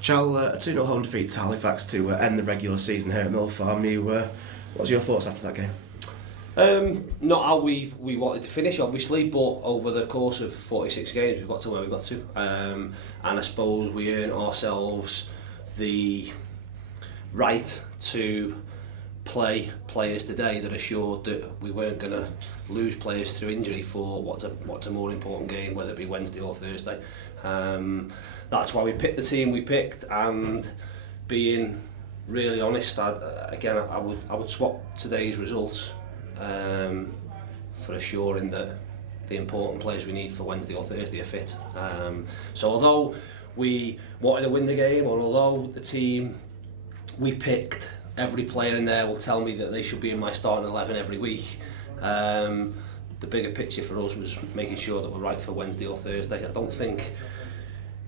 Chal, a 2-0 home defeat to Halifax to end the regular season here at Mill Farm. What was your thoughts after that game? Not how we wanted to finish, obviously, but over the course of 46 games we've got to where we got to, and I suppose we earned ourselves the right to play players today that assured that we weren't going to lose players through injury for what's a more important game, whether it be Wednesday or Thursday. That's why we picked the team we picked, and being really honest, I would swap today's results for assuring that the important players we need for Wednesday or Thursday are fit. So although we wanted to win the game, or although the team we picked, every player in there will tell me that they should be in my starting 11 every week, the bigger picture for us was making sure that we're right for Wednesday or Thursday. I don't think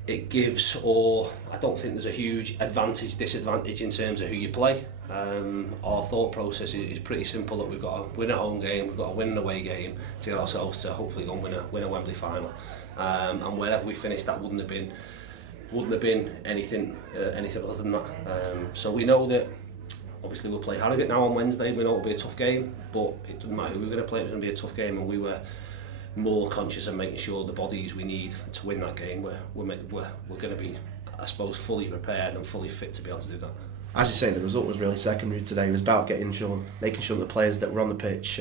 it gives, or I don't think there's a huge advantage, disadvantage in terms of who you play. Our thought process is pretty simple, that we've got to win a home game, we've got to win an away game to get ourselves to hopefully go and win a Wembley final. And wherever we finished, that wouldn't have been anything other than that. So we know that obviously we'll play Harrogate now on Wednesday. We know it'll be a tough game, but it doesn't matter who we're going to play, it was going to be a tough game, and we were more conscious of making sure the bodies we need to win that game we're going to be, I suppose, fully prepared and fully fit to be able to do that. As you say, the result was really secondary today. It was about making sure the players that were on the pitch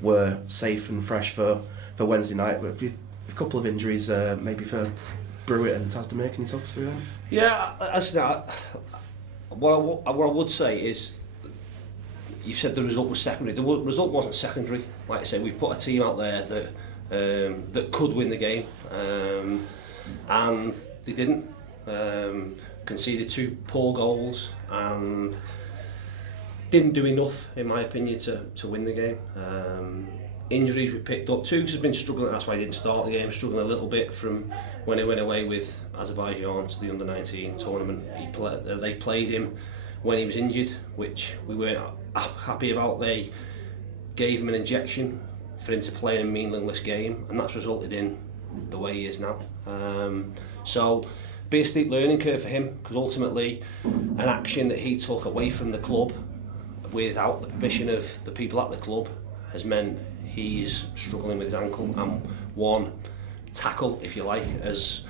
were safe and fresh for Wednesday night. But a couple of injuries, maybe for Brewitt and Tasdemir. Can you talk us through them? Yeah, what I would say is, you said the result was secondary. The result wasn't secondary. Like I said, we put a team out there that could win the game, and they didn't. Conceded 2 poor goals and didn't do enough, in my opinion, to win the game. Injuries we picked up. Toogs has been struggling, that's why he didn't start the game, struggling a little bit from when he went away with Azerbaijan to the under-19 tournament. They played him when he was injured, which we weren't happy about. They gave him an injection for him to play in a meaningless game, and that's resulted in the way he is now. So be a steep learning curve for him, because ultimately an action that he took away from the club without the permission of the people at the club has meant he's struggling with his ankle, and one tackle, if you like, as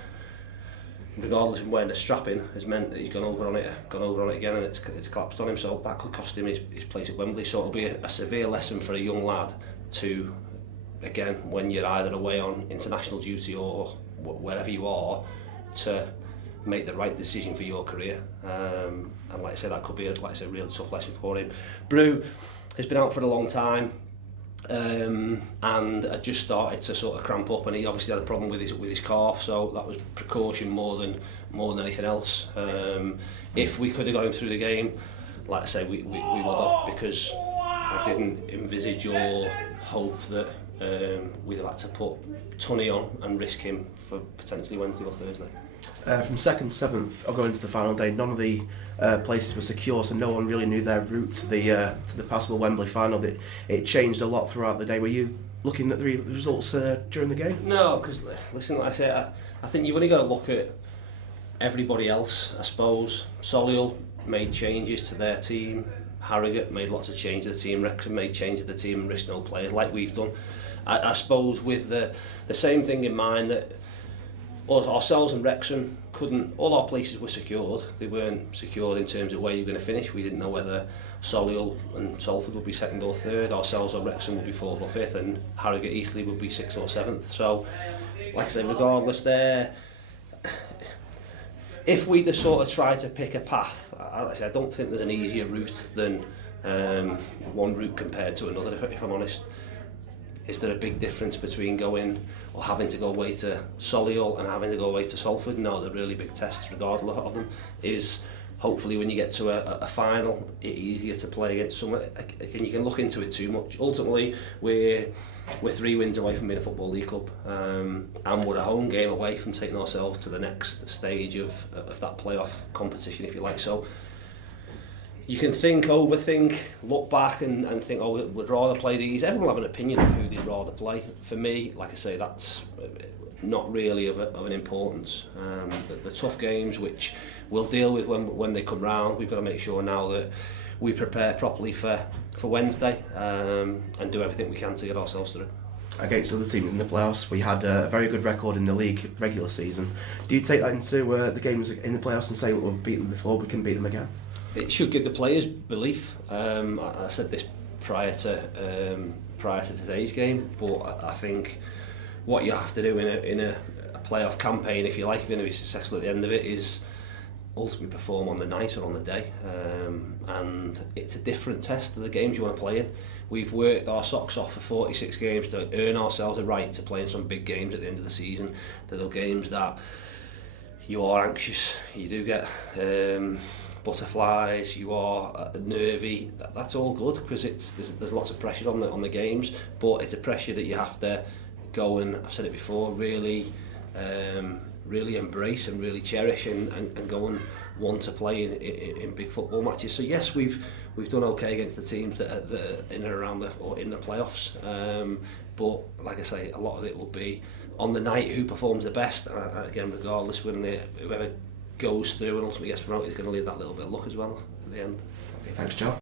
regardless of wearing a strap in, has meant that he's gone over on it again, and it's collapsed on him. So that could cost him his place at Wembley. So it'll be a severe lesson for a young lad to, again, when you're either away on international duty or wherever you are, to make the right decision for your career. And like I said, that could be a really tough lesson for him. Brew has been out for a long time, and had just started to sort of cramp up, and he obviously had a problem with his calf, so that was precaution more than anything else. If we could have got him through the game, like I say, we would have, because I didn't envisage or hope that we'd have had to put Tunney on and risk him for potentially Wednesday or Thursday. From 2nd, 7th, or going to the final day, none of the places were secure, so no one really knew their route to the possible Wembley final. It changed a lot throughout the day. Were you looking at the results during the game? No, because listen, like I say, I think you've only got to look at everybody else. I suppose Solihull made changes to their team, Harrogate made lots of changes to the team, Wrexham made changes to the team and risked no players, like we've done. I suppose with the same thing in mind, that ourselves and Wrexham couldn't, all our places were secured. They weren't secured in terms of where you were going to finish. We didn't know whether Solihull and Salford would be 2nd or 3rd, ourselves or Wrexham would be 4th or 5th, and Harrogate Eastleigh would be 6th or 7th. So, like I say, regardless there, if we'd have sort of tried to pick a path, I don't think there's an easier route than one route compared to another, if I'm honest. Is there a big difference between going or having to go away to Solihull and having to go away to Salford? No, they're really big tests regardless of them. Is hopefully when you get to a final, it's easier to play against someone. Again, you can look into it too much. Ultimately, we're 3 wins away from being a Football League club, and we're a home game away from taking ourselves to the next stage of that playoff competition, if you like. So you can overthink, look back and think, we'd rather play these. Everyone will have an opinion of who they'd rather play. For me, like I say, that's not really of an importance. The tough games, which we'll deal with when they come round, we've got to make sure now that we prepare properly for Wednesday, and do everything we can to get ourselves through. Against other teams in the playoffs, we had a very good record in the league regular season. Do you take that into the games in the playoffs and say, we've beaten them before, we can beat them again? It should give the players belief. I said this prior to today's game, but I think what you have to do in a playoff campaign, if you like, going to be successful at the end of it, is ultimately perform on the night or on the day, and it's a different test to the games you want to play in. We've worked our socks off for 46 games to earn ourselves a right to play in some big games at the end of the season. They're the games that you are anxious, you do get butterflies, you are nervy. That's all good, because there's lots of pressure on the games, but it's a pressure that you have to go and, I've said it before, really embrace and really cherish and go and want to play in big football matches. So yes, we've done okay against the teams that are in and around in the playoffs, but like I say, a lot of it will be on the night who performs the best, and again, regardless, whoever goes through and ultimately gets promoted is going to leave that little bit of luck as well at the end. Okay, thanks, Joe.